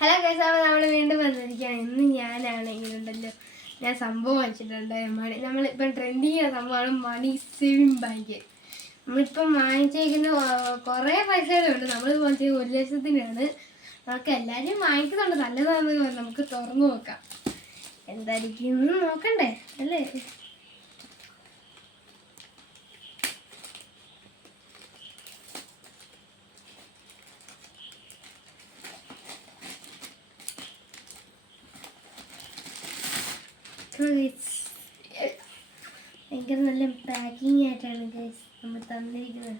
Hello guys, അപ്പോൾ നമ്മൾ വീണ്ടും വന്നിരിക്കുകയാണ്. ഇന്ന് ഞാനാണെങ്കിലുണ്ടല്ലോ ഞാൻ സംഭവം വാങ്ങിച്ചിട്ടുണ്ട്. നമ്മളിപ്പം ട്രെൻഡിങ് ചെയ്യുന്ന സംഭവമാണ് മണി സേവിങ് ബാങ്ക്. നമ്മളിപ്പം വാങ്ങിച്ചേക്കുന്ന കുറേ പൈസകളുണ്ട്. നമ്മൾ വാങ്ങിച്ചത് 1,00,000-ത്തിനാണ്. നമുക്ക് എല്ലാവരും വാങ്ങിക്കുന്നുണ്ട്, നല്ലതാണെന്ന്. നമുക്ക് തുറന്നു നോക്കാം എന്തായിരിക്കും നോക്കണ്ടേ അല്ലേ. ഭയങ്കര നല്ല പാക്കിംഗ് ആയിട്ടാണ് ഗൈസ് നമ്മൾ തന്നിരിക്കുന്നത്.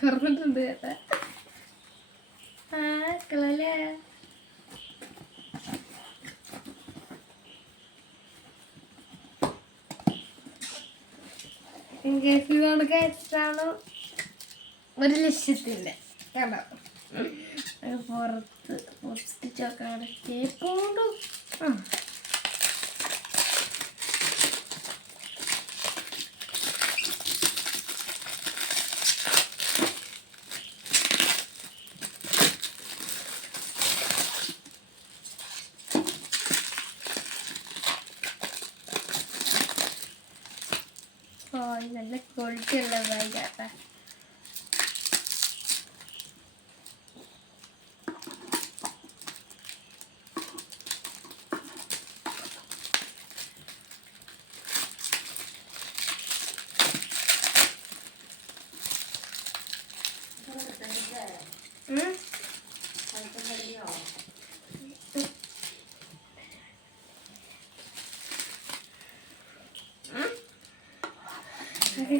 തുറന്നിട്ടുണ്ട് കേട്ടോ. ഇതാണ് കഴിച്ചാണ് 1,00,000-ന്റെ കേട്ടോ. പുറത്ത് പൊട്ടിച്ചൊക്കെ കേൾക്കൊണ്ട് നല്ല ക്വാളിറ്റി ഉള്ള ബാഗാട്ടാ.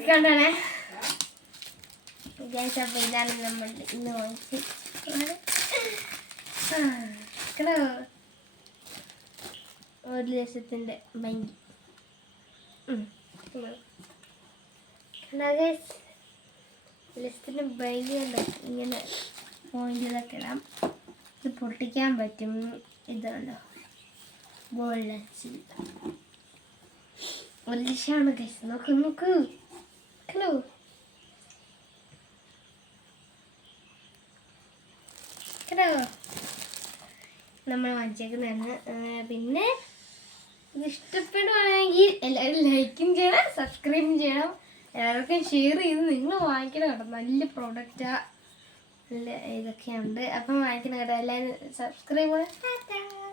കണ്ടാണേ അപ്പോൾ ഇതാണ് നമ്മൾ ഇന്ന് വാങ്ങിച്ച് 1,00,000-ന്റെ ബാങ്ക്. ലിസ്റ്റിൻ്റെ ബാങ്ക് കണ്ടോ, ഇങ്ങനെ പോയിന്റിലൊക്കെ ഇടാം. ഇത് പൊട്ടിക്കാൻ പറ്റും. ഇതുണ്ടോ ഗോൾഡ് 1,00,000-ആണ് ഗൈസ്. നോക്ക് ഹലോ. നമ്മൾ വാങ്ങിച്ചേക്കുന്നതാണ്. പിന്നെ ഇത് ഇഷ്ടപ്പെടുവാണെങ്കിൽ എല്ലാവരും ലൈക്കും ചെയ്യണം, സബ്സ്ക്രൈബും ചെയ്യണം, എല്ലാവർക്കും ഷെയർ ചെയ്ത് നിങ്ങൾ വാങ്ങിക്കണം കേട്ടോ. നല്ല പ്രോഡക്റ്റാണ്, നല്ല ഇതൊക്കെയുണ്ട്. അപ്പം വാങ്ങിക്കണം കേട്ടോ. എല്ലാവരും സബ്സ്ക്രൈബ് ചെയ്യണം.